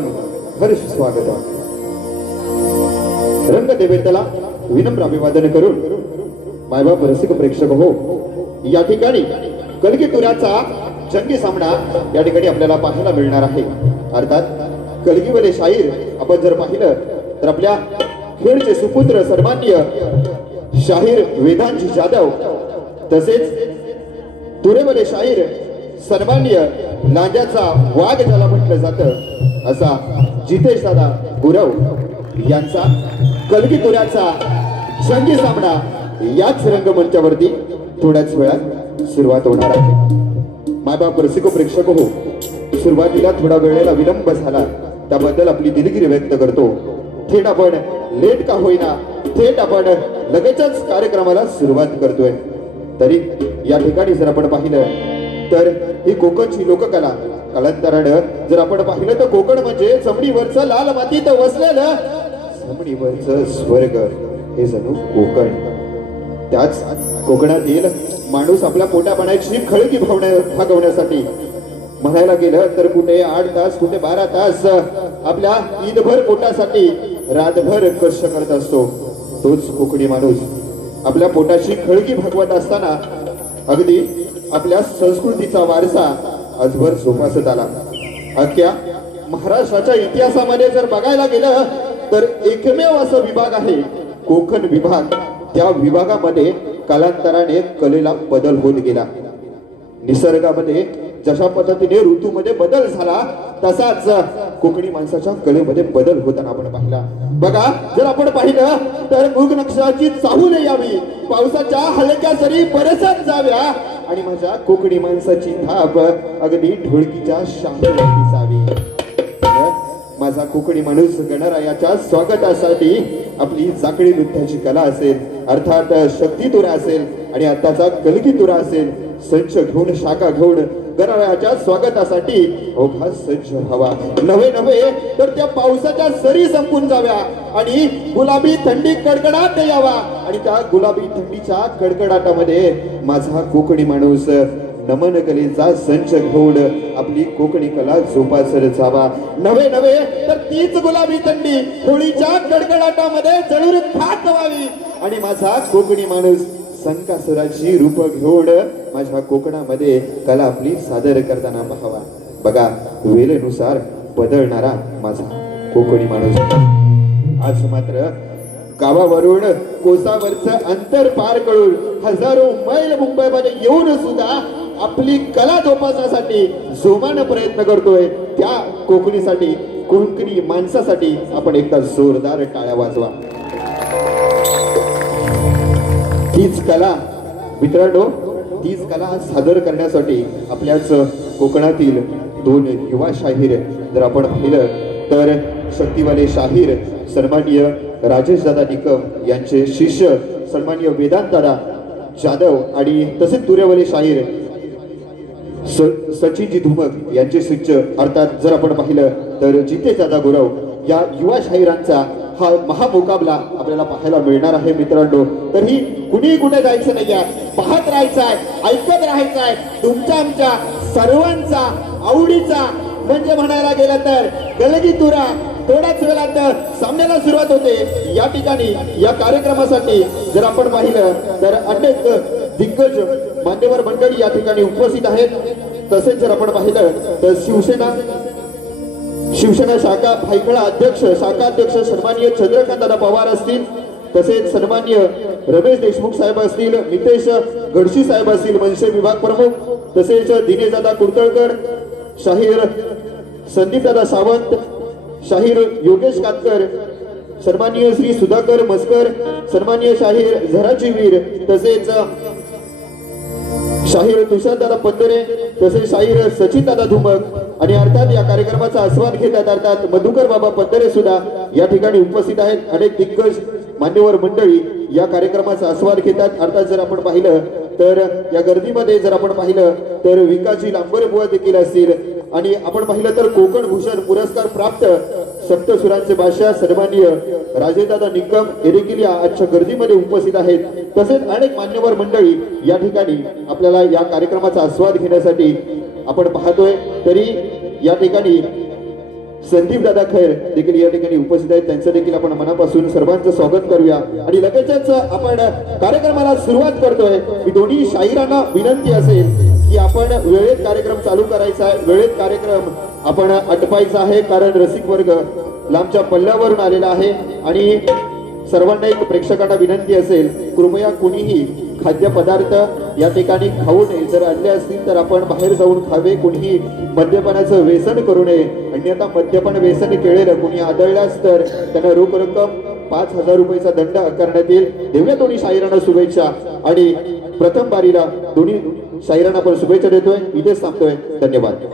स्वागतम हर्ष स्वागतम. रंगदेवतेला विनम्र अभिवादन करून मायबाप रसिक प्रेक्षक हो, या ठिकाणी कलगीतुऱ्याचा जंगी सामना या ठिकाणी आपल्याला पाहायला मिळणार आहे. अर्थात कलगीवाले शाहीर आपण जर पाहिलं तर आपल्या खेळचे सुपुत्र सन्माननीय शाहीर वेदांत जाधव, तसेच तुरेवाले शाहीर सन्माननीय लांजाचा वाघ ज्याला म्हटलं जातं असा जितेश दादा गुरव यांचा कलगीतुऱ्याचा जंगी सामना याच रंगमंचावरती थोड्याच वेळात सुरुवात होणार आहे. मायबाप रसिक प्रेक्षक हो, सुरुवातीला थोडा वेळेला विलंब झाला त्याबद्दल आपली दिलगिरी व्यक्त करतो. थेट आपण लेट का होईना थेट आपण लगेचच कार्यक्रमाला सुरुवात करतोय. तरी या ठिकाणी जर आपण पाहिलं तर ही कोकणची लोककला कालांतरानं जर आपण पाहिलं तर कोकण म्हणजे जमिनीवरचं लाल मातीत वसलेलं जमिनीवरचं स्वर्ग हे जणू कोकण. त्याच कोकणातील माणूस आपल्या पोटापाण्याची खळगी भागवण्यासाठी म्हणायला गेलं तर कुठे 8 तास कुठे 12 तास आपल्या ईदभर पोटासाठी रातभर कष्ट करत असतो. तोच कोकणी माणूस आपल्या पोटाची खळगी भागवत असताना अगदी आपल्या संस्कृतीचा वारसा आजवर जोपासत आला. अख्ख्या महाराष्ट्राच्या इतिहासामध्ये जर बघायला गेलं तर एकमेव असा विभाग आहे कोकण विभाग. त्या विभागामध्ये कालांतराने कलेला बदल होत गेला. निसर्गामध्ये जशा पद्धतीने ऋतूमध्ये बदल झाला तसाच कोकणी माणसाच्या कलेमध्ये बदल होताना आपण पाहिला. बघा, जर आपण पाहिलं तर मृग नक्षत्राची चाहूल यावी, पावसाच्या हलक्या सरी बरसत जाव्या आणि माझ्या कोकणी माणसाची थाप अगदी ढोलकीच्या शांततेत जावी. माझा कोकणी माणूस गणरायाच्या स्वागतासाठी आपली जाकडी नृत्याची कला असेल, अर्थात शक्तीतुरा असेल आणि आताचा कलगीतुरा असेल, संच घेऊन शाखा घेऊन गणरायाच्या स्वागतासाठी अवघा सज्ज व्हावा. नव्हे तर त्या पावसाच्या सरी संपून जाव्या आणि गुलाबी थंडी कडकडाट यावा आणि त्या गुलाबी थंडीच्या कडकडाटामध्ये माझा कोकणी माणूस नमन कलेचा संच घेऊन आपली कोकणी कला जोपासत जावा. नव्हे तर तीच गुलाबी थंडी होळीच्या कडकडाटामध्ये जळून खाक व्हावी आणि माझा कोकणी माणूस संकासुराची रूप घेऊन माझ्या कोकणामध्ये कला आपली सादर करताना पाहावा. बघा, वेळेनुसार बदलणारा माझा कोकणी माणूस. आज मात्र गावावरून कोसावरचं अंतर पार करून हजारो मैल मुंबईमध्ये येऊन सुद्धा आपली कला जोपासण्यासाठी जोमानं प्रयत्न करतोय. त्या कोकणीसाठी, कोकणी माणसासाठी आपण एकदा जोरदार टाळ्या वाजवा. तीच कला मित्रांनो, तीच कला सादर करण्यासाठी आपल्याच कोकणातील 2 युवा शाहीर जर आपण पाहिलं तर शक्तीवाले शाहीर सन्माननीय राजेश दादा निकम यांचे शिष्य सन्माननीय वेदांत दादा जाधव आणि तसेच तुरेवाले शाहीर सचिनजी धुमक यांचे शिष्य अर्थात जर आपण पाहिलं तर जितेश दादा गुरव या युवा शाहिरांचा हा महामुकाबला आपल्याला पाहायला मिळणार आहे. मित्रांनो, तरी कुणी कुठे जायचं नाहीये, पाहत राहायचंय, ऐकत राहायचंय. तुमच्या आमच्या सर्वांचा आवडीचा म्हणजे म्हणायला गेलं तर कलगीतुरा थोड्याच वेळात सामन्याला सुरुवात होते. या ठिकाणी या कार्यक्रमासाठी जर आपण पाहिलं तर अनेक दिग्गज मान्यवर मंडळी या ठिकाणी उपस्थित आहेत. तसेच जर आपण पाहिलं तर शिवसेना शाखा भायखळा शाखा अध्यक्ष सन्माननीय चंद्रकांत दादा पवार असतील, तसेच सन्माननीय रमेश देशमुख साहेब असतील, नितेश गडशी साहेब असतील मनसे विभाग प्रमुख, तसेच दिनेश दादा कुर्तळकर, शाहीर संदीप दादा सावंत, शाहीर योगेश कातकर, सन्माननीय श्री सुधाकर मस्कर, सन्माननीय शाहीर झराची वीर, तसेच शाहीर तुषार दादा पंधरे, तसेच शाहीर सचिन दादा धुमक आणि अर्थात या कार्यक्रमाचा आस्वाद घेतात अर्थात मधुकर बाबा पंधरे सुद्धा या ठिकाणी उपस्थित आहेत. अनेक दिग्गज मान्यवर मंडळी या कार्यक्रमाचा आस्वाद घेतात. अर्थात जर आपण पाहिलं तर या गर्दीमध्ये जर आपण पाहिलं तर विकासजी लांबरे बुवा देखील असतील आणि आपण पाहिलं तर कोकण भूषण पुरस्कार प्राप्त सप्तसुरांचे बादशाह सन्माननीय राजेदादा निकम हे देखील या आजच्या गर्दीमध्ये उपस्थित आहेत. तसेच अनेक मान्यवर मंडळी या ठिकाणी आपल्याला या कार्यक्रमाचा आस्वाद घेण्यासाठी आपण पाहतोय. तरी या ठिकाणी संदीप दादा खैर देखील या ठिकाणी उपस्थित आहेत. त्यांचं देखील आपण मनापासून सर्वांचं स्वागत करूया आणि लगेचच आपण कार्यक्रमाला सुरुवात करतोय. मी दोन्ही शाहिरांना विनंती असेल की आपण वेळेत कार्यक्रम चालू करायचा आहे, वेळेत कार्यक्रम आपण आटपायचा आहे, कारण रसिक वर्ग लांबच्या पल्ल्यावरून आलेला आहे. आणि सर्वांना एक प्रेक्षकांना विनंती असेल, कृपया कुणीही खाद्यपदार्थ या ठिकाणी खाऊ नये. जर आणले असतील तर आपण बाहेर जाऊन खावे. कुणीही मद्यपानाचं व्यसन करू नये, अन्यथा मद्यपान व्यसन केलेलं कुणी आढळल्यास तर त्यांना रोख रक्कम 5,000 रुपयाचा दंड आकारण्यात येईल. देऊया दोन्ही शाहिरांना शुभेच्छा आणि प्रथम बारीला दोन्ही शाहिरांना आपण शुभेच्छा देतोय. इथेच थांबतोय. धन्यवाद.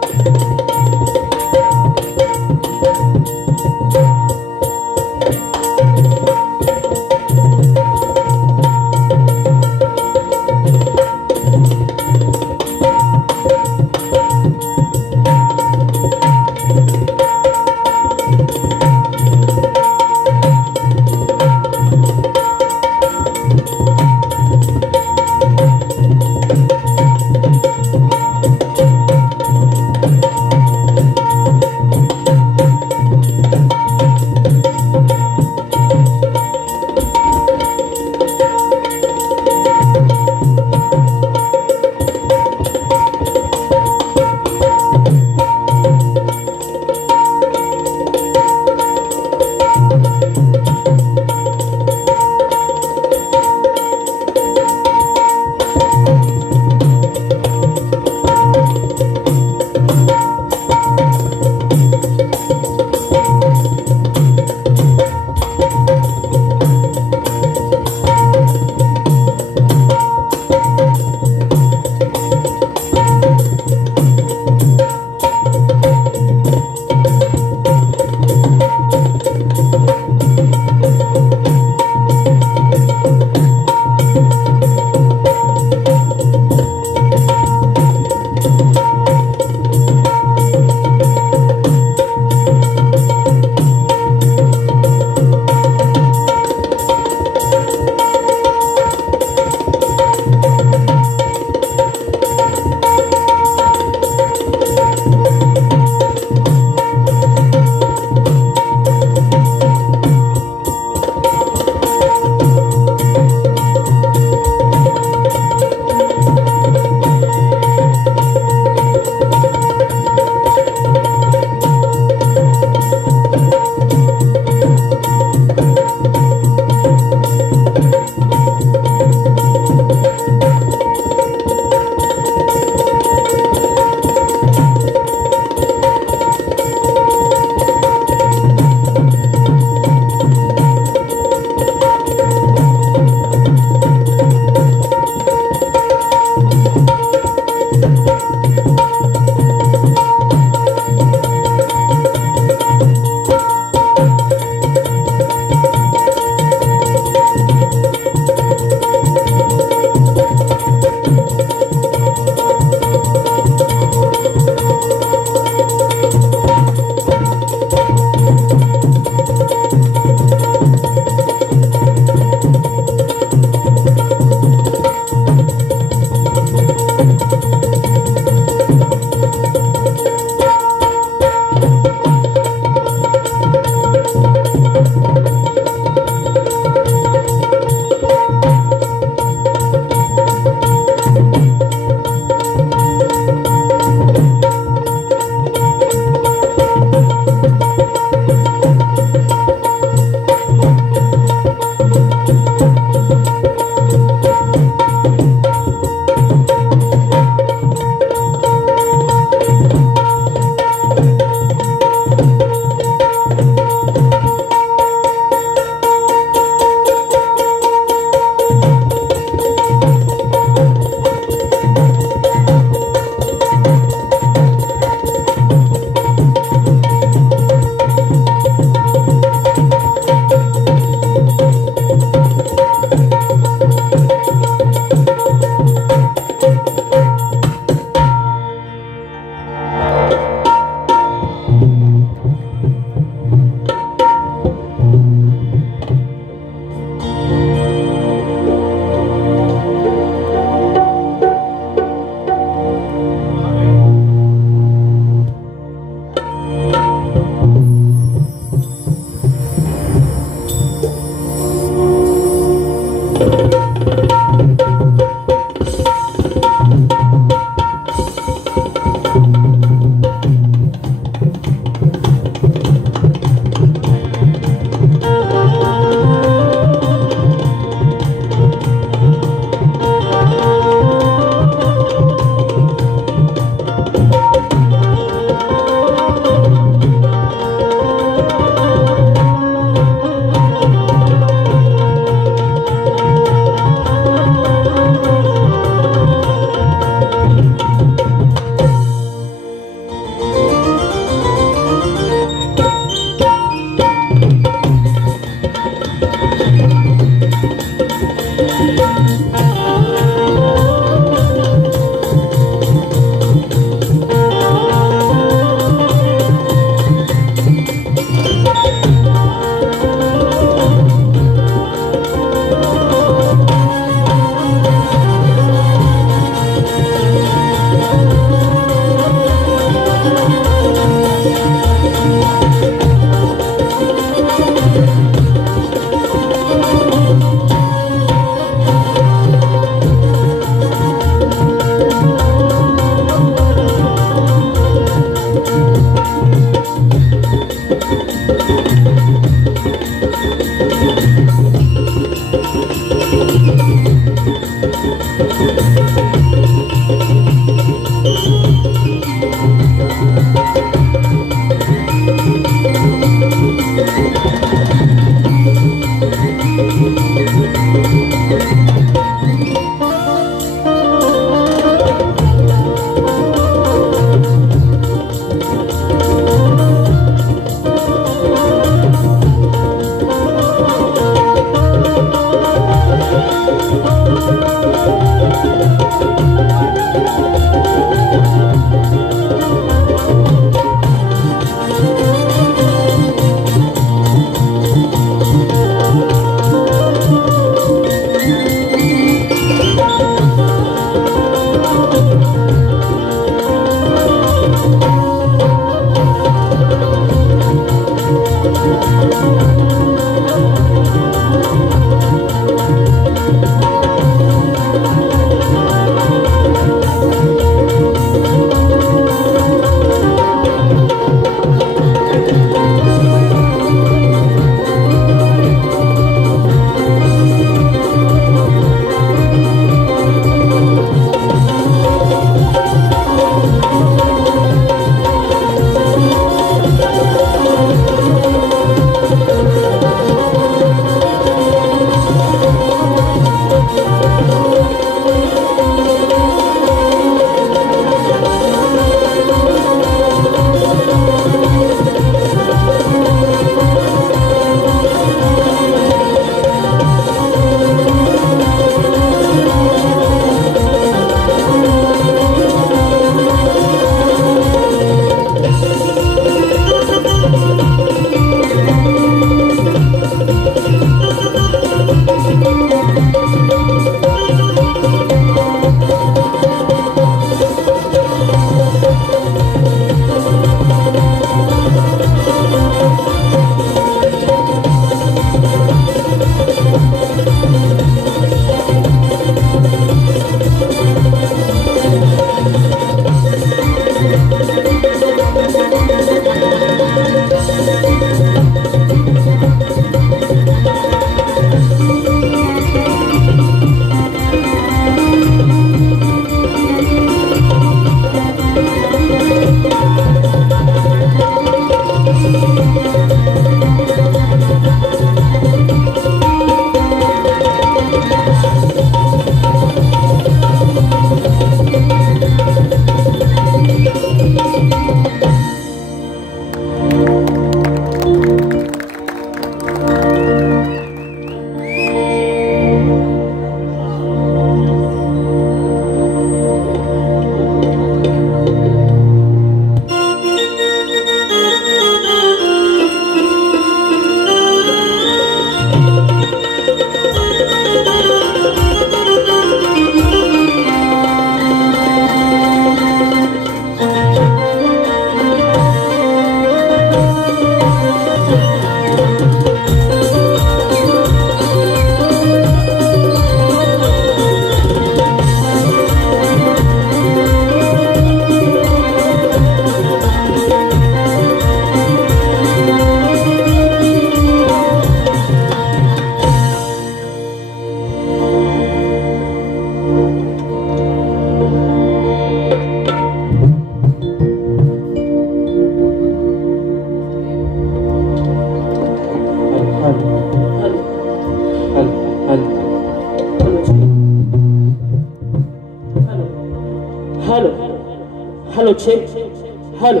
Hello check hello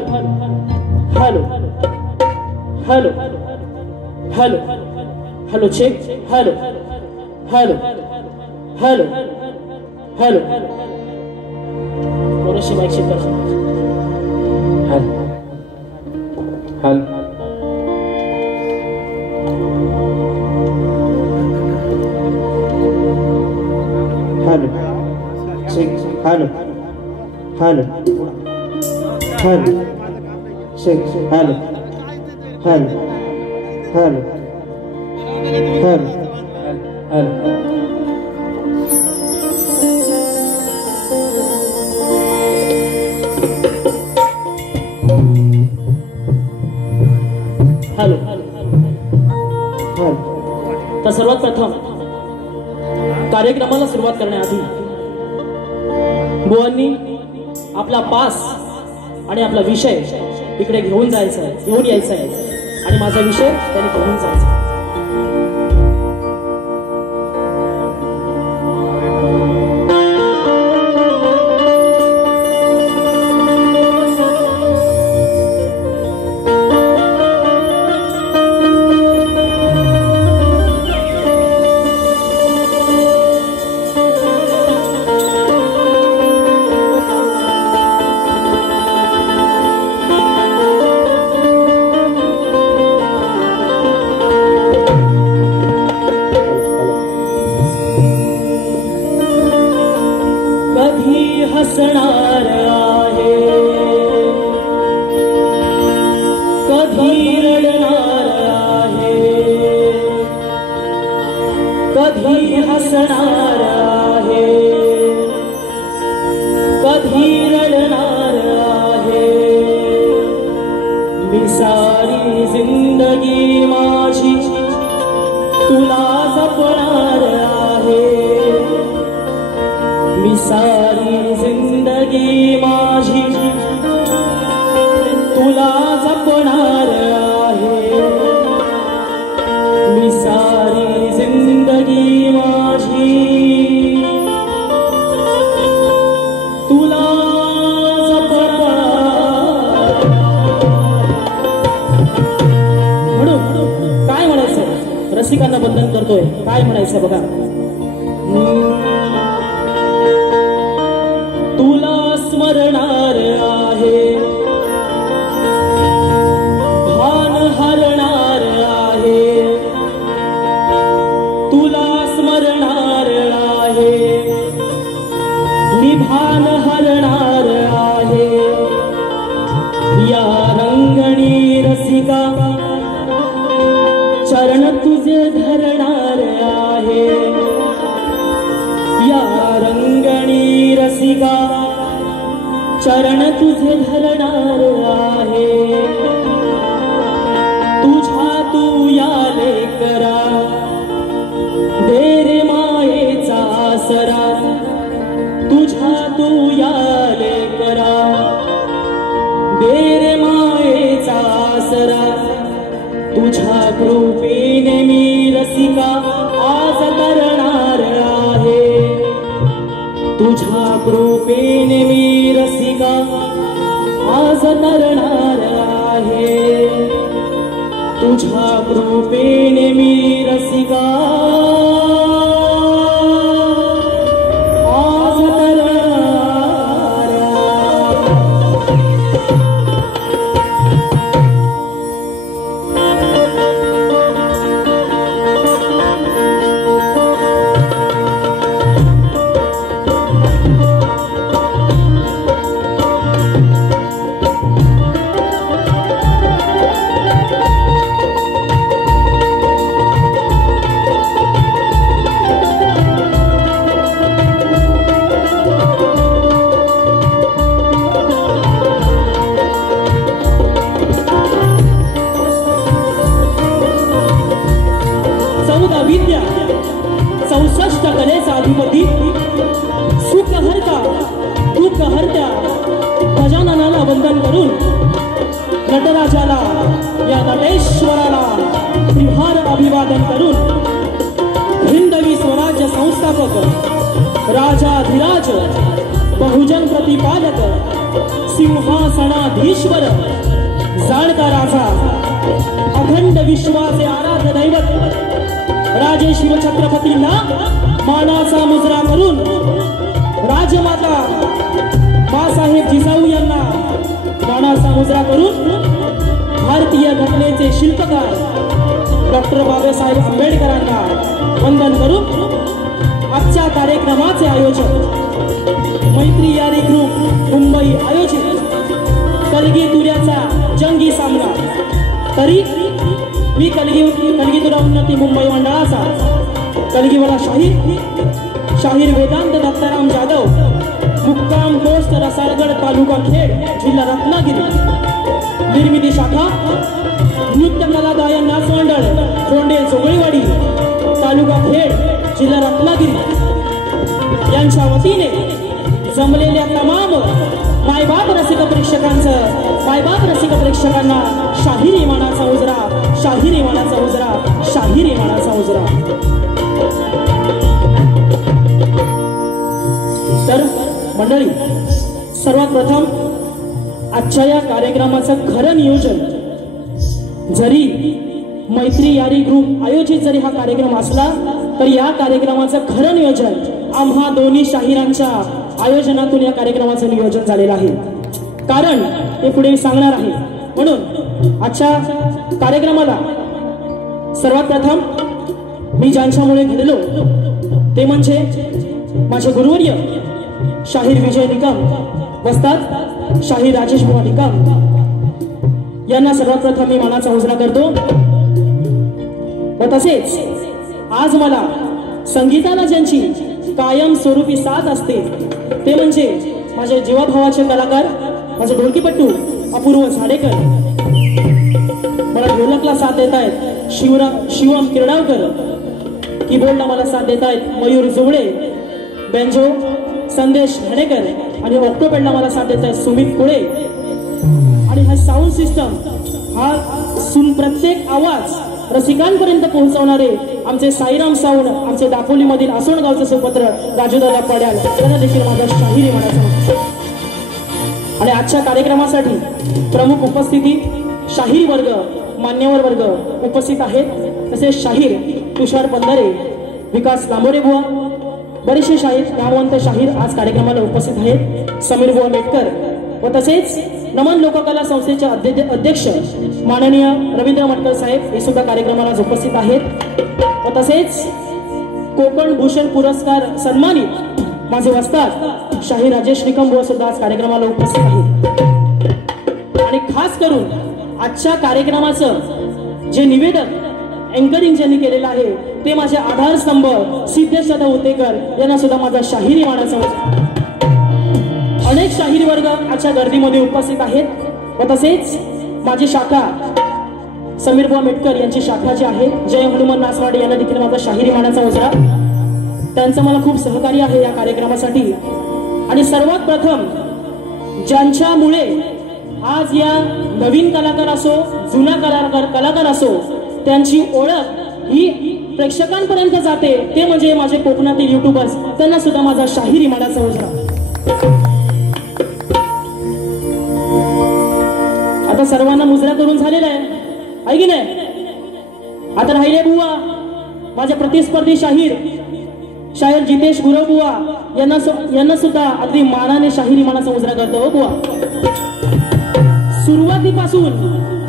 hello hello hello hello check hello hello hello hello थोडीशी माईक चेक कर hello hello hello check hello hello hello check hello hello hello hello hello hello hello तर सर्वात प्रथम कार्यक्रमाला सुरुवात करण्याआधी बुवांनी आपला पास आणि आपला विषय इकडे घेऊन जायचा आहे, घेऊन यायचा आहे आणि माझा विषय त्यांनी घेऊन जायचा आहे. हसणार आहे कधी रडणार आहे कधी हसणार आहे कधी रडणार आहे मी सारी जिंदगी माझी तुला जपणार आहे मी सारी जिंदगी माझी तुला जपणार आहे मी सारी जिंदगी माझी तुला जपणार म्हणून काय म्हणायचं रसिकांना बंधन करतोय काय म्हणायचं बघा तुला स्मरणार आहे भान हरणार आहे तुला स्मरणार आहे मी भान हरणार आहे या रंगणी रसिका चरण तुझे धरणार आहे या रंगणी रसिका चरण तुझे धरणार आहे तुझ्या तू याले करा दे रे मायेचा आसरा तुझ्या तू याले करा दे रे मायेचा आसरा तुझ्या कृपेने मी रसिका आज करणार आहे तुझ्या कृपेने मी रसिका आज तरणार आहे तुझ्या कृपेने मी रसिका आज तरणार विद्या 64 कलेचा अधिपती सुख हरता दुःख हरत्या गजाननाला वंदन करून नटराजाला या नटेश्वराला त्रिहार अभिवादन करून हिंदवी स्वराज्य संस्थापक राजाधिराज बहुजन प्रतिपादक सिंहासनाधीश्वर जाणता राजा अखंड विश्वाचे आराध्य दैवत राजे शिवछत्रपतींना मानाचा मुजरा करून राजमाता मासाहेब जिजाऊ यांना मानाचा मुजरा करून भारतीय घटनेचे शिल्पकार डॉक्टर बाबासाहेब आंबेडकरांना वंदन करून आजच्या कार्यक्रमाचे आयोजक मैत्री यारी ग्रुप मुंबई आयोजित कलगी तुऱ्याचा जंगी सामना तरी मी कलगी तुरा उन्नती मुंबई मंडळाचा कलगीवाला शाहीर वेदांत दत्ताराम जाधव मुक्काम पोस्ट रसाळगड तालुका खेड जिल्हा रत्नागिरी निर्मिती शाखा नृत्य कला गायन नाच मंडळ कोंडे जोगळीवाडी तालुका खेड जिल्हा रत्नागिरी यांच्या वतीने जमलेल्या तमाम मायबाप रसिक प्रेक्षकांना शाहिरी मानाचा उजरा तर मंडळी सर्वात प्रथम आजच्या या कार्यक्रमाचं खरं नियोजन जरी मैत्री यारी ग्रुप आयोजित जरी हा कार्यक्रम असला तर या कार्यक्रमाचं खरं नियोजन आम्हा दोन्ही शाहिरांच्या आयोजनातून या कार्यक्रमाचं नियोजन झालेलं आहे कारण ते पुढे सांगणार आहे म्हणून आजच्या कार्यक्रमाला सर्वात प्रथम मी ज्यांच्यामुळे घडलो ते म्हणजे माझे गुरुवर्य शाहीर विजय निकम वस्ताद शाहीर राजेश बुवा निकम यांना सर्वात प्रथम मी मानाचा उजरा करतो व तसेच आज मला संगीताला ज्यांची कायम स्वरूपी साथ असते ते म्हणजे माझे जीवाभावाचे कलाकार माझे ढोलकीपट्टू अपूर्व झाडेकर मला ढोलकला साथ देत आहेत शिवम किरडावकर कीबोर्डला मला साथ देत आहेत मयूर जुबळे बेंजो संदेश हणेकर आणि ऑक्टोपेडला मला साथ देत आहेत सुमित कुळे आणि हा साऊंड सिस्टम हा प्रत्येक आवाज रसिकांपर्यंत पोहोचवणारे आमचे साईराम साऊंड आमचे दापोलीमधील आसोणगावचे सुपुत्र राजूदादा पड्याल त्यांना देखील माझा शाहिरी म्हणायचा आणि आजच्या कार्यक्रमासाठी प्रमुख उपस्थिती शाहीर वर्ग मान्यवर वर्ग उपस्थित आहेत तसेच शाहीर तुषार पंधरे विकास लांबोरे बुवा बरेचसे शाहीर नामवंत शाहीर आज कार्यक्रमाला उपस्थित आहेत समीर बुवा मेटकर व तसेच नमन लोककला संस्थेचे अध्यक्ष माननीय रवींद्र मटकर साहेब हे सुद्धा कार्यक्रमाला उपस्थित आहेत व तसेच कोकण भूषण पुरस्कार सन्मानित माझे वस्ताद शाहीर राजेश निकम बुवा सुद्धा आज कार्यक्रमाला उपस्थित आहेत आणि खास करून आजच्या कार्यक्रमाचं जे निवेदन अँकरिंग ज्यांनी केलेलं आहे ते माझे आधारस्तंभ सिद्धेश दादा उतेकर यांना सुद्धा माझा शाहिरी मानाचा अनेक शाहीर वर्ग आजच्या गर्दीमध्ये उपस्थित आहेत व तसेच माझी शाखा समीर बुवा मेटकर यांची शाखा जी आहे जय हनुमान नासवाडे यांना देखील माझा शाहिरी मानाचा उजरा त्यांचं मला खूप सहकार्य आहे या कार्यक्रमासाठी आणि सर्वात प्रथम ज्यांच्यामुळे आज या नवीन कलाकार असो जुना कलाकार असो त्यांची ओळख ही प्रेक्षकांपर्यंत जाते ते म्हणजे माझे कोकणातील युट्यूबर्स त्यांना सुद्धा माझा शाहिरी मानाचा उजरा आता सर्वांना मुजरा करून झालेला आहे की नाही आता राहिले बुवा माझे प्रतिस्पर्धी शाहीर जितेश गुरव बुवा यांना सुद्धा अगदी मानाने शाहिरी मानाचा मुजरा करतो बुवा सुरुवातीपासून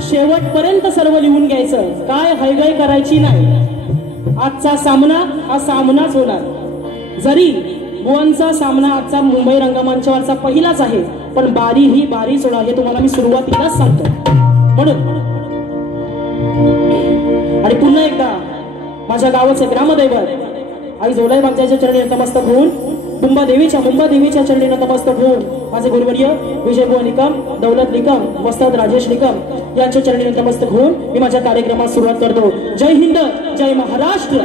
शेवटपर्यंत सर्व लिहून घ्यायचं काय हयगय करायची नाही आजचा सामना हा सामनाच होणार जरी बुवांचा सामना आजचा मुंबई रंगमंचावरचा पहिलाच आहे पण बारी ही बारीच होणार हे तुम्हाला मी सुरुवातीलाच सांगतो म्हणून आणि पुन्हा एकदा माझ्या गावाचे ग्रामदैवत आई जोलाई बागजाच्या चरणी नतमस्तक होऊन मुंबा देवीच्या चरणी नतमस्तक होऊन माझे गुरुवर्य विजय बुवा निकम दौलत निकम वस्ताद राजेश निकम यांच्या चरणी नतमस्तक होऊन मी माझ्या कार्यक्रमास सुरुवात करतो जय हिंद जय महाराष्ट्र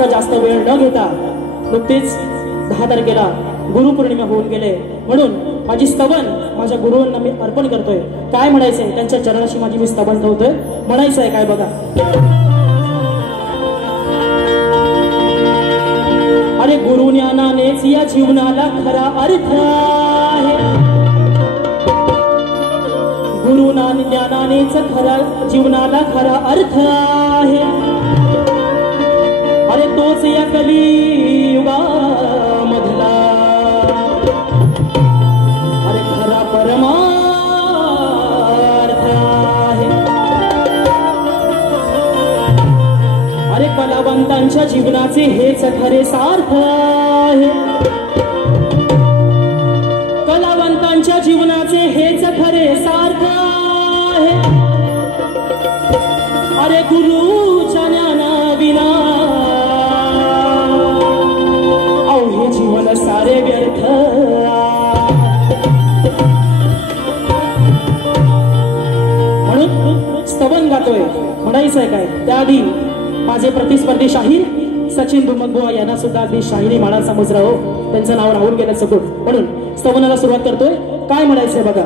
माझा जास्त वेळ न घेता नुकतीच 10 तारखेला गुरुपौर्णिमा होऊन गेले, म्हणून माझी स्तवन माझ्या गुरुंना मी अर्पण करतोय. काय म्हणायचंय त्यांच्या चरणाशी माझी मी स्तवन ठेवतोय. म्हणायचंय काय बघा. अरे गुरु ज्ञानानेच या जीवनाला खरा अर्थ आहे. गुरु ज्ञानानेच खरा जीवनाला खरा अर्थ आहे. अरे तोच या कलियुगामधला अरे खरा परमार्थ आहे. अरे कलावंतांच्या जीवनाचे हेच खरे सार्थ आहे. कलावंतांच्या जीवनाचे हेच खरे सार्थ आहे. अरे गुरुच्या ज्ञानाविना अवघे जीवन सारे व्यर्थ. म्हणून स्तवन गातोय. म्हणायचंय काय त्याआधी माझे प्रतिस्पर्धी शाहीर सचिन दुमकबुवा यांना सुद्धा अगदी शाहिरी माळा समजरा हो, त्यांचं नाव राहून गेलं सकूट. म्हणून स्तवनाला सुरुवात करतोय. काय म्हणायचंय बघा.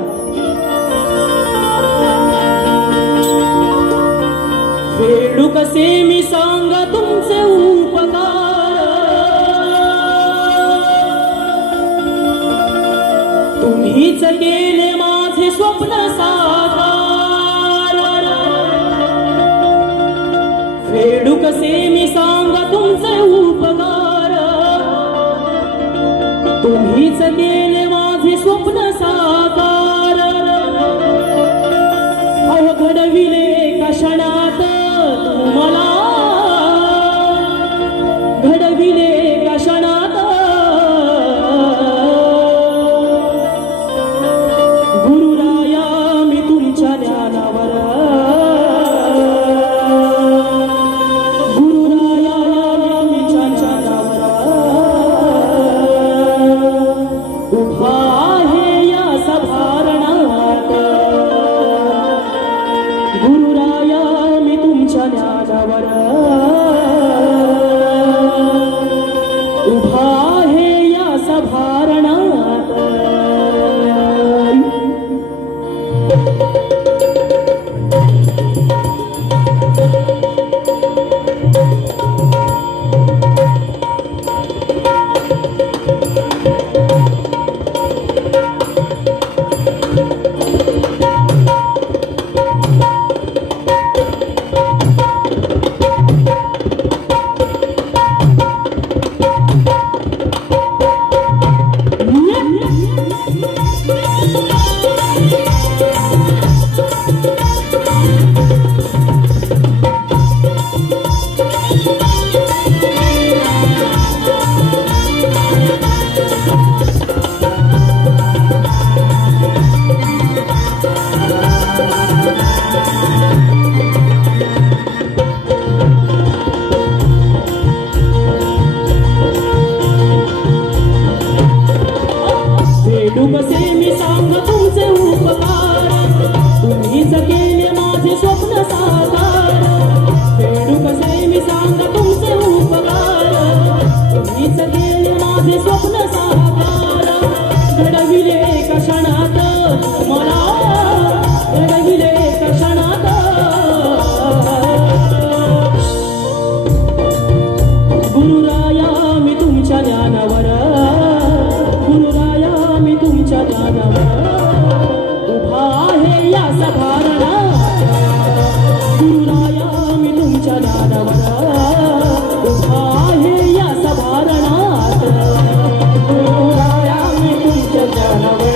वेडू कसे मी सांग तुमचे उपकार, तुम्हीच केले माझे स्वप्न साकार. वेडू कसे मी सांग तुमचे उपकार, तुम्हीच केले माझे स्वप्न साकार. अहो घडविले एका क्षणात मला, घडविले एका क्षणात. गुरुराया मी तुमच्या ज्ञानावर, गुरुराया मी तुमच्या ज्ञानावर उभा आहे या सभारणात. गुरुराया मी तुमच्या ज्ञानावर उभा आहे या सभारणात. गुरुराया मी तुमच्या ज्ञानावर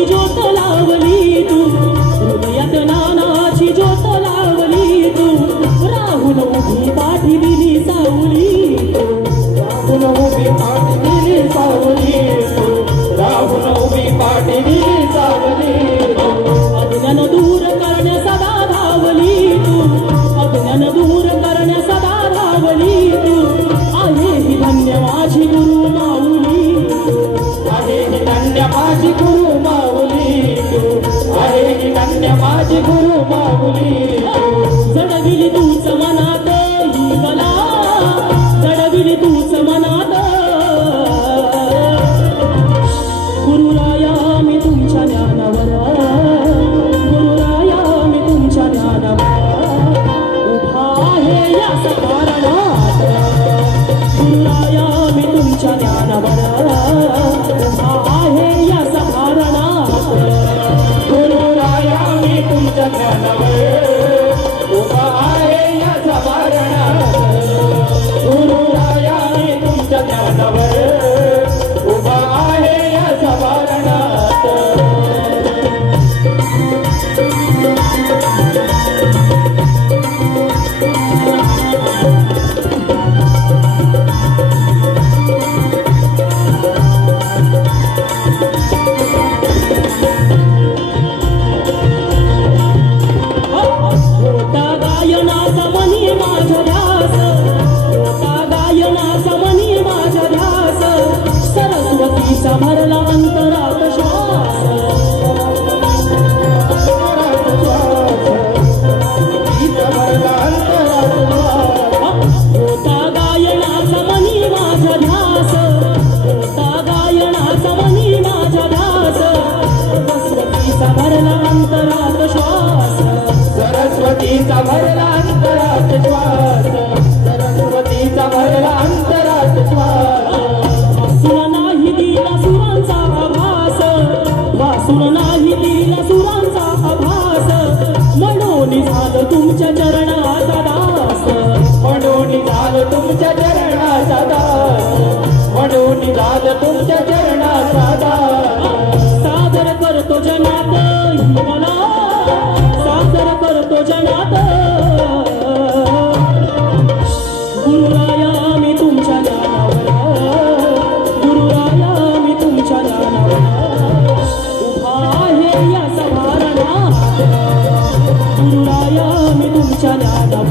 ज्ञानाची ज्योत लावली तू, हृदयात ज्ञानाची ज्योत लावली तू, राहुल उभी पाठी दिली सावली तू, राहुल उभी पाठी दिली सावली तू, राहुल उभी पाठी दिली सावली तू, अज्ञान दूर करण्या सदा धावली तू, अज्ञान दूर करण्या सदा धावली तू, आहे ही धन्य माझी गुरु माऊली, आहे ही धन्य माझी गुरु माऊली तू, आहे ही धन्य माझी गुरु माऊली तू, जडविली तूच मनात ही कला, जडविली तूच मनात, गुरुराया मी तुमच्या ज्ञानावर, गुरुराया मी तुमच्या ज्ञानावर उभा आहे या सकारणात, गुरुराया मी तुमच्या ज्ञानावर उभा आहे या सकारणात, गुरुराया मी तुमच्या ज्ञानावर उभा आहे या सकारणात, गुरुराया मी तुमच्या ज्ञानावर उभा आहे या सकारणात. होता गायनाचा मनी माझ्या ध्यास, होता गायनाचा मनी माझ्या ध्यास, सरस्वतीचा भरला अंतरात श्वास, होता गायनाचा मनी माझ्या ध्यास, होता गायनाचा मनी माझ्या ध्यास, सरस्वतीचा भरला अंतरात श्वास, सरस्वतीचा भरला अंतरात श्वास, सरस्वतीचा भरला अंतरात श्वास, वासून नाही दिला सुरांचा आभास, वासून नाही दिला सुरांचा आभास, म्हणून झालं तुमच्या चरणाचा दास, म्हणून झालं तुमच्या चरणाचा दास, म्हणून झालं तुमच्या चरणाचा दास, सादर करतो जनात ही मला, सादर करतो जनात, गुरुराया मी तुमच्या ज्ञानावर, गुरुराया मी तुमच्या ज्ञानावर उभा आहे या सभारणात, गुरुराया मी तुमच्या ज्ञानावर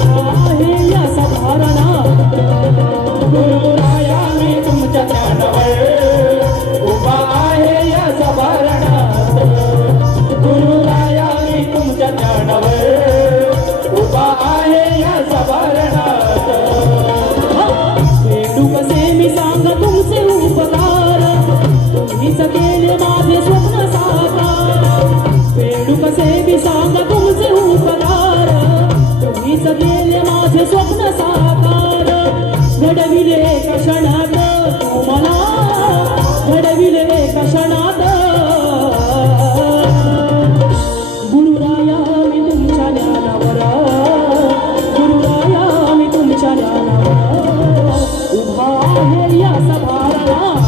उभा आहे या सभारणात, गुरुराया मी तुमच्या ज्ञानावर उभा आहे या सभारणात, गुरुराया मी तुमच्या ज्ञानावर उभा आहे या सभारणात. वेडू कसे मी सांग तुमचे उपकार, तुम्हीच केले माझे स्वप्न साकार, वेडू कसे मी सांग तुमचे उपकार, तुम्हीच केले माझे स्वप्न साकार, घडविले एका क्षणात तुम्हाला, घडविले एका क्षणात, गुरुराया मी तुमच्या ज्ञानावर, गुरुराया मी तुमच्या ज्ञानावर उभा आहे या सभारणात,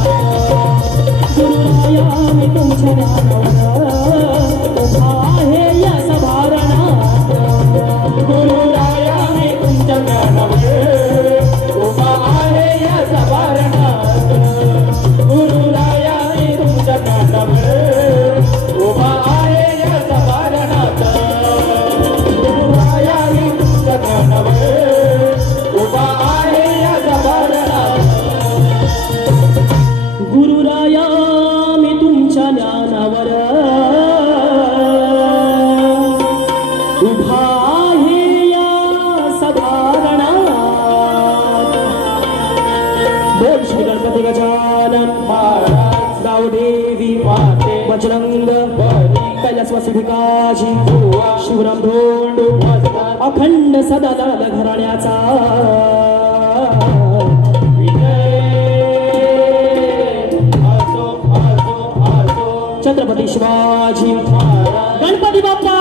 गुरुराया मी तुमच्या ज्ञानावर उभा आहे या सभारणात, गुरुराया मी तुमच्या ज्ञानावर उभा आहे या सभारणात, गुरुराया मी तुमच्या ज्ञानावर उभा आहे या सभारणात, गुरुराया मी तुमच्या ज्ञानावर उभा आहे या सभारणात, गुरुराया मी तुमच्या ज्ञानावर उभा आहे या सभारणात. बोल श्री गणपती गजानन महाराज, गावदेवी माते, बजरंग कैलासवासी भिकाजी, शिवराम धोंडू, अखंड सदालाल घराण्याचा छत्रपती शिवाजी गणपती बाप्पा.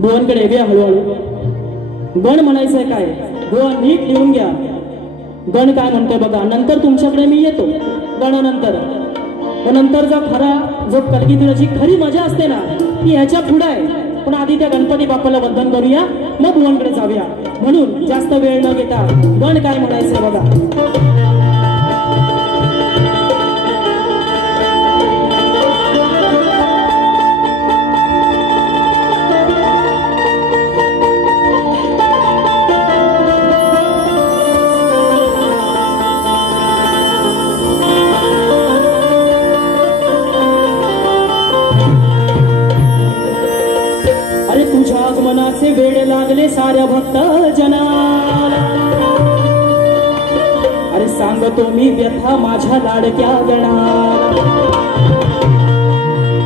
बुवांकडे येऊया हळूहळू. गण म्हणायचंय काय बुवा नीट लिहून घ्या. गण काय म्हणतोय बघा. नंतर तुमच्याकडे मी येतो गणानंतर. नंतरचा खरा जो कलगीतुराची खरी मजा असते ना ती ह्याच्या पुढे आहे. पण आधी त्या गणपती बाप्पाला वंदन करूया मग बुवांकडे जाऊया. म्हणून जास्त वेळ न घेता गण काय म्हणायचंय बघा. मनाचे वेड लागले साऱ्या भक्त जनाला. अरे सांगतो मी व्यथा माझ्या लाडक्या गणाला.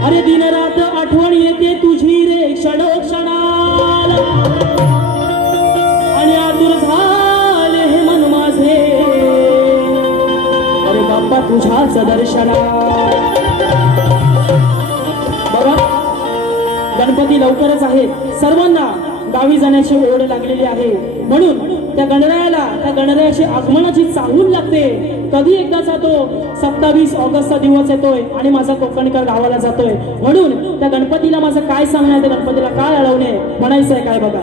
अरे दिनरात आठवण येते तुझी रे क्षणोक्षणाला. आणि आतुर झाले हे मन माझे अरे बाप्पा तुझ्याच दर्शना. बघा गणपती लवकरच आहेत. सर्वांना गावी जाण्याची ओढ लागलेली आहे. म्हणून त्या गणरायाची आगमनाची चाहूल लागते. कधी एकदाचा तो 27 ऑगस्टचा दिवस येतोय आणि माझा कोकणकर गावाला जातोय. म्हणून त्या गणपतीला माझं काय सांगणं, त्या गणपतीला काय अडवणे म्हणायचंय काय बघा.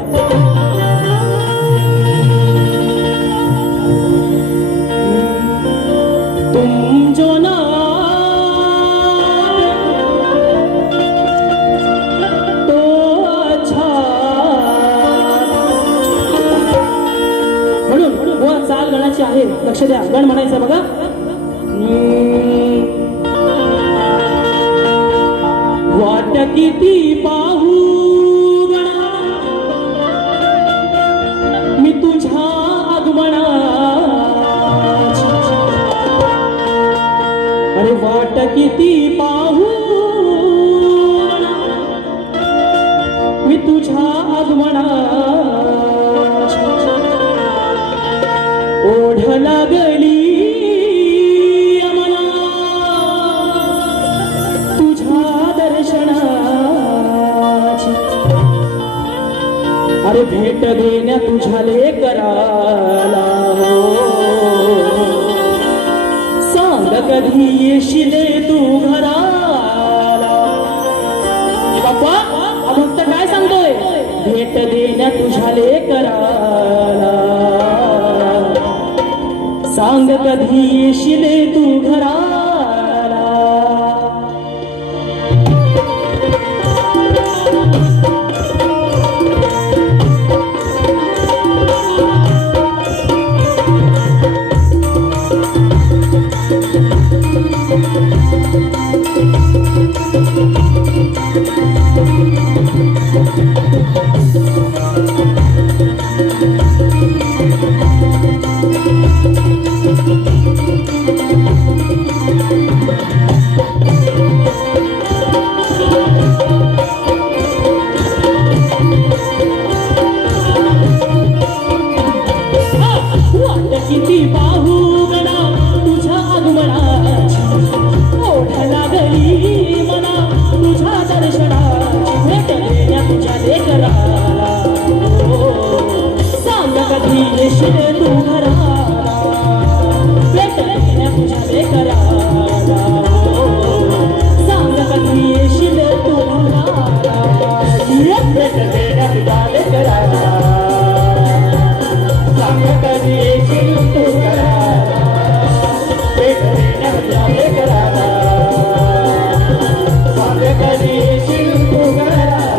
तुम जो ना चाल गणाची आहे. लक्ष द्या. गण म्हणायचं बघा. वाट किती पाहू गणा मी तुझ्या आगमना. अरे वाट किती पाहू गणा मी तुझ्या आगमना. ओढ लागली आम्हाला तुझ्या दर्शनाची. अरे भेट देण्या तुझ्या लेकराला. सांग कधी येशील तू घराला. बाप्पा भक्त काय सांगतोय. भेट देण्या तुझ्या लेकराला. सांग कधी येशील तू घराला. किती पाहू गणा तुझ्या आगमनाची. ओढ लागली मना तुझ्या दर्शनाची. भेट देण्या तुझ्या लेकराला. सांग कधी येशील तू घराला. भेट देण्या तुझ्या लेकराला. सांग कधी येशील तू घराला. भेट देण्या तुझ्या लेकराला. सांग कधी येशील तू घराला. भेट देण्या तुझ्या लेकराला. सांग कधी येशील तू घराला.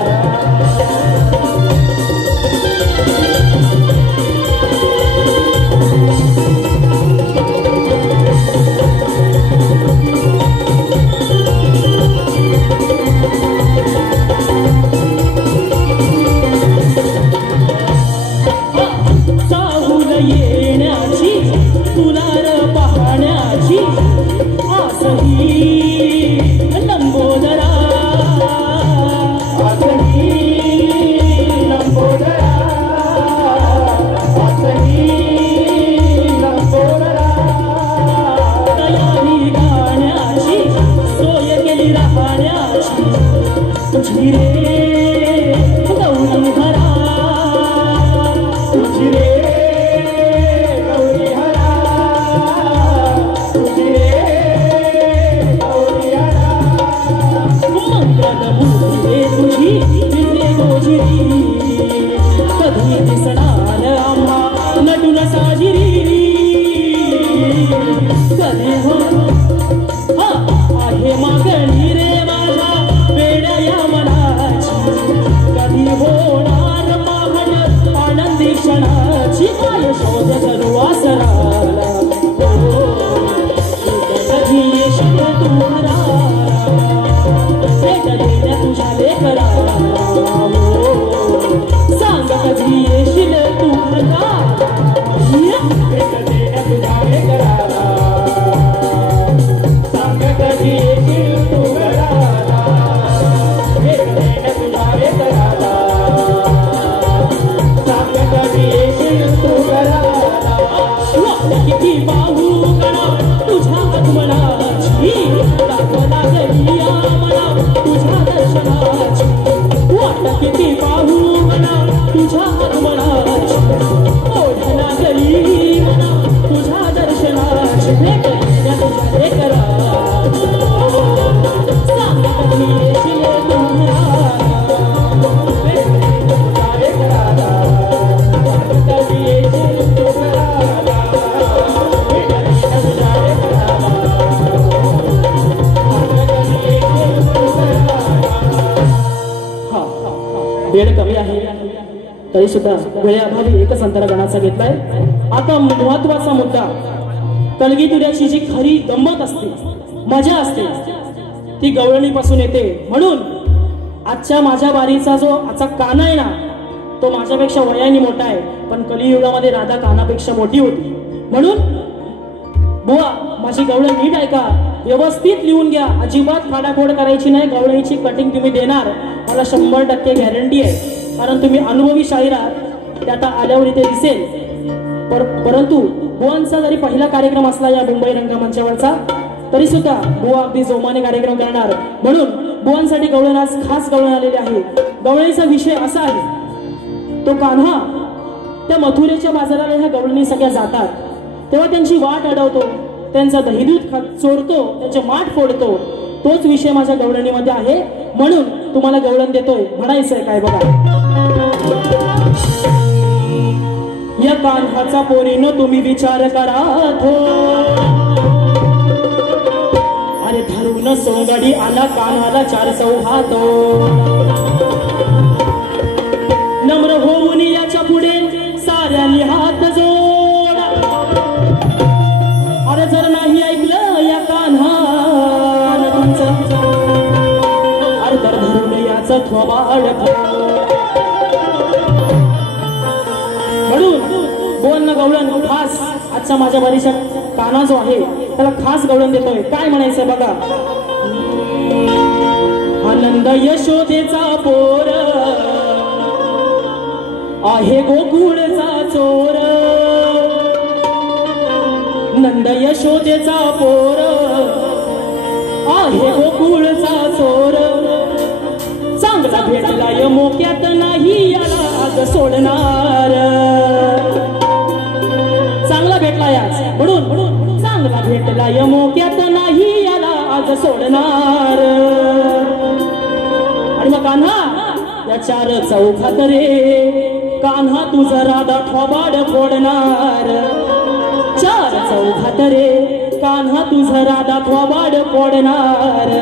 कधी दिसणार आम्हा नटून साजिरी कधी हो आहे मागणी रे माझ्या वेड्या या मनाची कधी होणार महान आनंदी क्षणाची काय शोध करू आसराला कधी येशील तू भेट देण्या तुझ्या लेकराला सांग कधी येशील तू भेट देण्या तुझ्या लेकराला सांग कधी येशील तू भेट देण्या तुझ्या लेकराला सांग कधी येशील तू किती पाहू करा तुझ्या आत्मनाची दाखवला गली मला तुझ्या दर्शनाची वाट किती पाहू मला तुझ्या आत्मनाची ओढना गली मला तुझ्या दर्शनाची भेट देण्या तुझ्या लेकराला सांग कधी येशील तू भेट देण्या तुझ्या लेकराला सांग कधी येशील तू वेळ कमी आहे तरी सुद्धा वेळेअभावी एकच अंतरा गणाचा घेतलाय. आता महत्वाचा मुद्दा कलगी तुऱ्याची जी खरी गंमत असते मजा असते ती गवळणीपासून येते. म्हणून आजच्या माझ्या बारीचा जो आजचा काना आहे ना तो माझ्यापेक्षा वयाने मोठा आहे पण कलियुगामध्ये राधा कानापेक्षा मोठी होती. म्हणून बुवा माझी गवळण नीट ऐका व्यवस्थित लिहून घ्या अजिबात फाडाफोड करायची नाही. गवळणीची कटिंग तुम्ही देणार मला 100% गॅरंटी आहे कारण तुम्ही अनुभवी शाहीर आहात. ते आता आल्यावर इथे दिसेल. परंतु बुवांचा जरी पहिला कार्यक्रम असला या मुंबई रंगमंचावरचा तरी सुद्धा बुवा अगदी जोमाने कार्यक्रम करणार. म्हणून बुवांसाठी गवळण आज खास गवळण आलेले आहे. गवळणीचा विषय असा आहे तो कान्हा त्या मथुरेच्या बाजाराला ह्या गवळणी सगळ्या जातात तेव्हा त्यांची वाट अडवतो त्यांचा दहीदूध चोरतो त्यांचे माठ फोडतो. तोच विषय माझ्या गवळणीमध्ये आहे म्हणून तुम्हाला गवळण देतोय. म्हणायचंय काय बघा. या कान्हाचा पोरीनो तुम्ही विचार करा थो अरे धरून सोंगाडी आला कान्हाला 4 चौहातो नम्र होऊन याच्या पुढे साऱ्यांनी हात जोडा. अरे जर नाही ऐकलं या कान्हा तुमचं अरे तर धरून याचं थोबाड. म्हणून बोलणं गवळण खास आजच्या माझ्या बारीचा काना जो आहे त्याला खास गवळण देतोय. काय म्हणायचंय बघा. आनंद यशोदेचा पोर आहे गोकुळचा चोर नंद यशोदेचा पोर आहे गोकुळचा चोर चांगला भेटला मोक्यात नाही याला आज सोडणार. चांगला भेटला याच म्हणून चांगला भेटला मोक्यात नाही याला आज सोडणार. आणि मग कान्हा या 4 चौघात रे कान्हा तुझा राधा थोबाड फोडणार. 4 चौघात रे कान्हा तुझा राधा थोबाड फोडणार.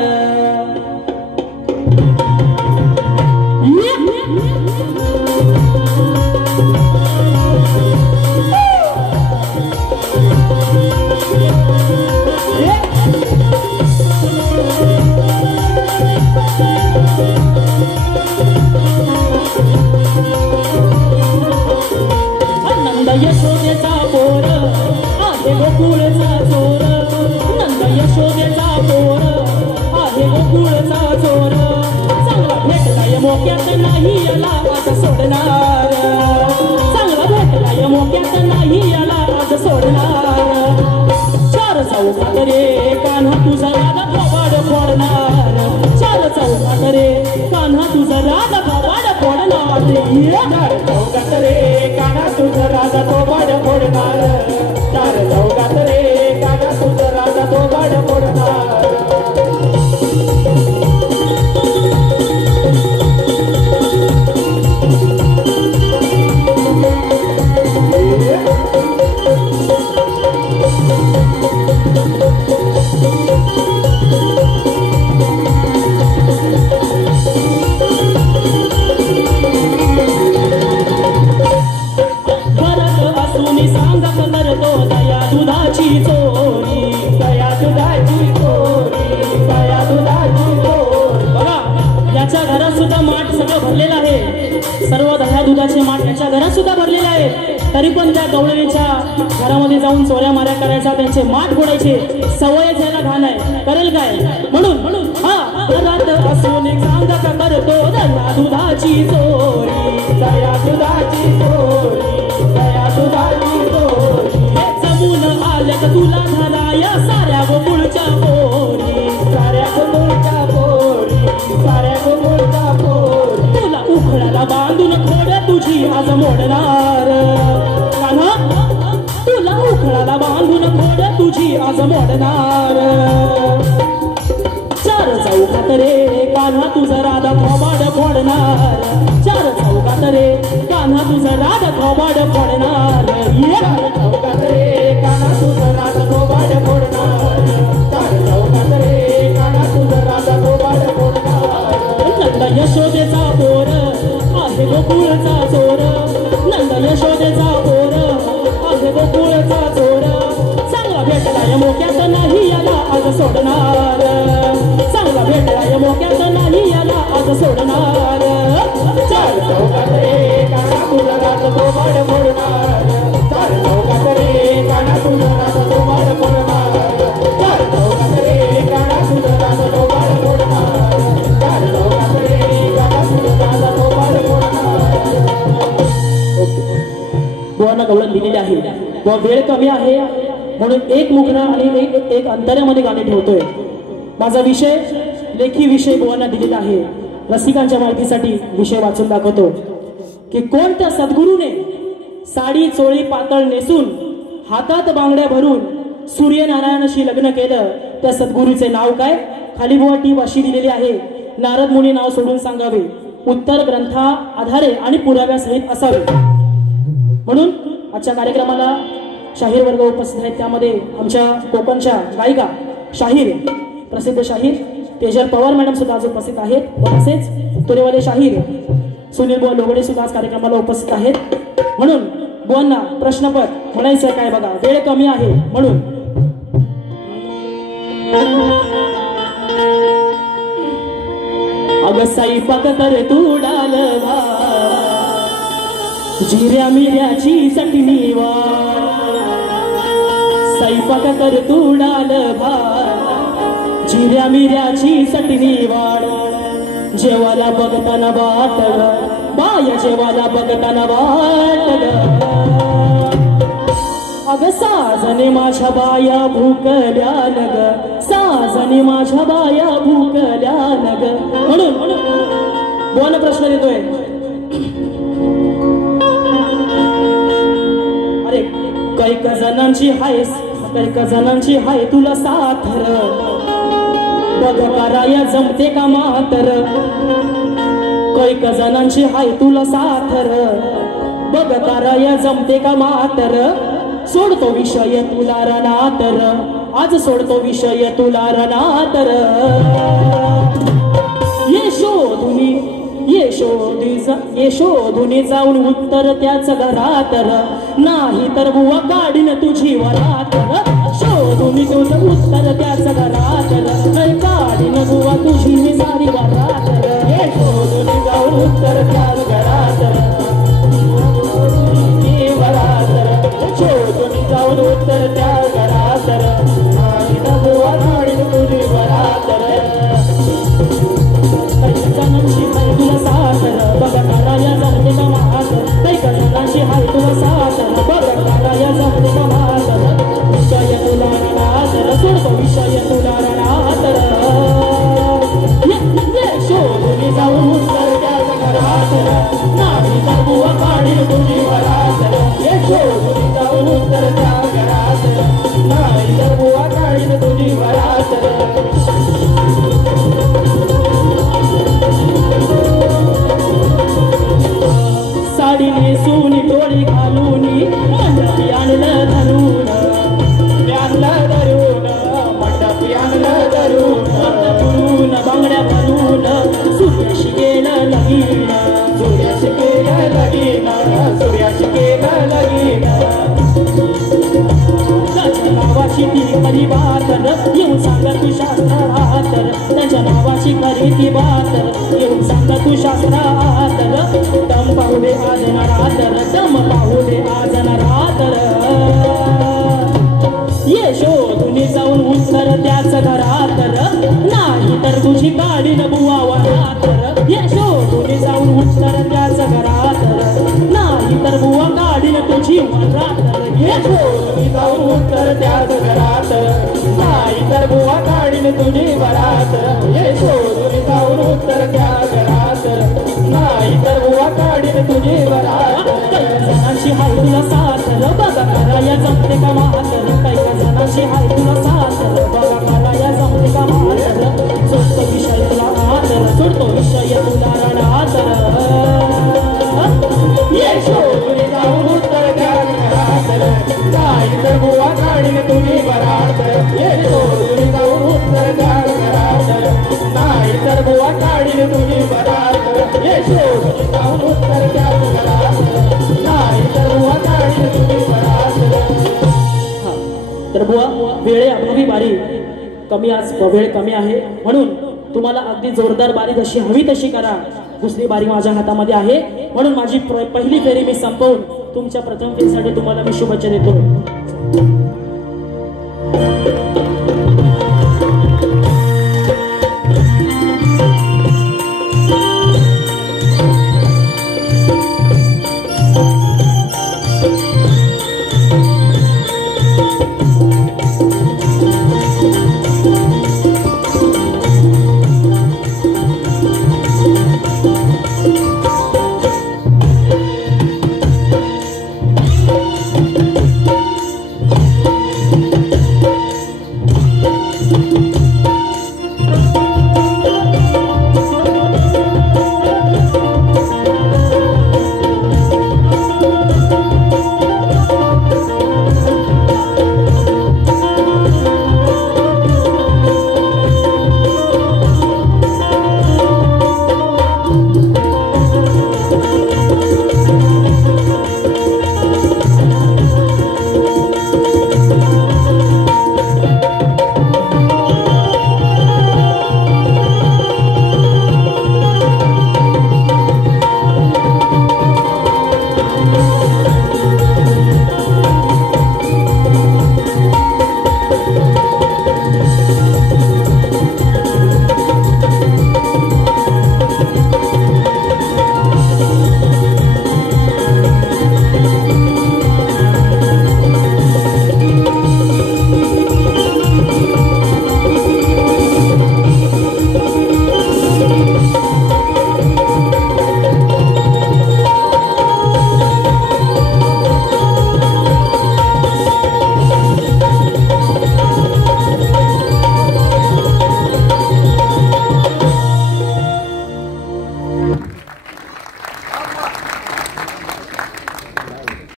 यशोदेचा पोर आहे गोकुळचा चोर नंद यशोदेचा पोर आहे गोकुळचा चोर चांगला भेटलाय मोक्यात नाही याला आज सोडणार. चांगला भेटलाय मोक्यात नाही याला आज सोडणार. 4 चौघात रे कान्हा तुझा राधा थोबाड फोडणार. 4 चौघात रे कान्हा तुझा राधा थोबाड फोडणार. 4 चौघात रे कान्हा तुझा राधा थोबाड फोडणार. 4 चौघात रे कान्हा तुझा राधा थोबाड फोडणार. भरलेल्या आहेत, तरी पण त्या गवळणीच्या घरामध्ये जाऊन चोऱ्या माऱ्या करायचा, त्यांचे माठ फोडायचे सवय जायला घाण आहे. करेल काय? म्हणून हा घरात असून सांगा का करतो दया दुधाची चोरी, दया दुधाची चोरी, दया दुधाची चोरी. जमून आलं का तुला झाला या साऱ्या गोकुळच्या पोरी, साऱ्या गोकुळच्या पोरी, साऱ्या गोकुळच्या पोरी. तुला उखडाला बांधून खोड तुझी आज मोडणार कान्हा, तुला उखडाला बांधून खोड तुझी आज मोडणार. चार चौकात रे कान्हा तुझा राधा थोबाड फोडणार, चार चौकात रे कान्हा तुझा राधा थोबाड फोडणार. चार चौकात रे कान्हा तुझा राधा थोबाड फोडणार, चार चौकात रे कान्हा तुझा राधा थोबाड फोडणार. नंद यशोदेचा पोर आहे गोकुळचा चोर, नंद यशोदेचा पोर आहे गोकुळचा चोर. चांगला भेटलाय मोक्यात नाही याला आज सोडणार, चांगला भेटलाय मोक्यात नाही याला आज सोडणार. चार चौकात रे कान्हा तुझा राधा थोबाड फोडणार, चार चौकात रे कान्हा तुझा राधा थोबाड फोडणार, चार चौकात रे कान्हा तुझा राधा थोबाड फोडणार, चार चौकात रे कान्हा तुझा राधा थोबाड फोडणार. बुवांना गवळण दिलेली आहे. बुवा वेळ कमी आहे म्हणून एक मुखणा आणि एक अंतरामध्ये गाणे ठेवतोय. माझा विषय लेखी विषय बुवांना दिलेला आहे. रसिकांच्या माहितीसाठी विषय वाचून दाखवतो की कोणत्या सद्गुरूने साडी चोळी पातळ नेसून हातात बांगड्या भरून सूर्यनारायणाशी लग्न केलं, त्या सद्गुरूचे नाव काय? खाली बुवा टीप अशी दिलेली आहे, नारद मुनी नाव सोडून सांगावे, उत्तर ग्रंथा आधारे आणि पुराव्यासहित असावे. म्हणून आजच्या कार्यक्रमाला शाहीर वर्ग उपस्थित आहेत. त्यामध्ये आमच्या कोकणच्या गायिका शाहीर, प्रसिद्ध शाहीर तेजल पवार मॅडम सुद्धा आज उपस्थित आहेत. व तसेच तोरेवाले शाहीर सुनील बुवा लोगडे सुद्धा आज कार्यक्रमाला उपस्थित आहेत. म्हणून बुवांना प्रश्नपद म्हणायचं काय बघा, वेळ कमी आहे म्हणून. अग स्वयंपाक कर तू डालवा, जिऱ्या मिऱ्याची चटणी वाढ, स्वयंपाक कर तू डालवा, जिऱ्या मिऱ्याची चटणी वाढ. जेवाला बघताना वाट ग बाय, जेवाला बघताना वाट ग. अग साजने माझ्या बाया भूकल्यान ग, साजने माझ्या बाया भूकल्यान ग. म्हणून बोल प्रश्न देतोय. अरे कैक जणांची हायस, कैक जणांची हाय तुला साथर, बघ कराया जमते का मातर. कैक जणांची हाय तुला साथर, बघ कराया जमते का मातर. सोडतो विषय तुला रणातर, आज सोडतो विषय तुला रणातर. यशोधुनी जाऊन उत्तर त्याच घरात, नाही तर बुवा काढीन तुझी वरात. शोधुनी तुझं उत्तर त्याच घरात, नाही काढीन बुवा तुझी मी सारी वरात. यशोधुनी जाऊन उत्तर त्याच घरात, शोधुनी जाऊन उत्तर त्या घरात, नाही तर बुवा काढीन तुझी वरात. जणांची हाय तुला सासर, बघ काढाया जमते का महासर. कैक जणांची हाय तुला सासर, बघ काढाया जमते का महासर. विषय तुला रणातर, सोडतो विषय तुला रणातर. शोधुनी जाऊन उत्तर त्याच घरात, नाही तर बुवा काढीन तुझी वरात. शोधुनी जाऊन उत्तर त्या घरात, नाही तर बुवा काढीन तुझी वरात. साडी नेसून टोळी घालून मंडपी आणलं धरून, आणलं धरून, मंडपी आणलं धरून. बांगड्या भरून सूर्याशी केलं लगीन, सूर्याशी केलं लगीन, सूर्याशी केलं लगीन. त्याच्या नावाची ती खरी बातर येऊन सांगा तू शास्त्रात त्यांच्या नावाची खरी ती बातर येऊन सांगा तू शास्त्रात दम पाहू दे आज नरातर दम पाहू दे आज नरातर ये शोधून जाऊन उत्तर त्याच घरात नाही तर तुझी गाडी न बुवा तर ये शोधून जाऊन उत्तर त्याच घरात नाही तर बुवा गाडी न तुझी वरात ये शोधून जाऊन उत्तर त्याच घरात नाही तर बुवा गाडी न तुझी वरात ये शोधून जाऊन उत्तर त्या घरात नाही तर बुवा गाडी न तुझी वरात काही जणांची हाय तुला साथ बघा करा या जमते का मातर काही जणांची हाय तुला साथ बघा करा या जमते का मातर सोडतो विषय तुला आदर सोडतो विषय तुला रणादर ये शोधून जाऊन उत्तर त्या घरात नाही तर बुवा काढीन तुझी वरात ये शोधून जाऊन उत्तर त्या घरात नाही तर बुवा काढीन तुझी वरात ये शोधून जाऊन उत्तर त्या घरात नाही तर बुवा काढीन तुझी वरात तर बुवा वेळे अभावी बारी कमी आज वेळ कमी आहे म्हणून तुम्हाला अगदी जोरदार बारी जशी हवी तशी करा दुसरी बारी माझ्या हातामध्ये आहे म्हणून माझी पहिली फेरी मी संपवून तुमच्या प्रथम फेरीसाठी तुम्हाला मी शुभेच्छा देतो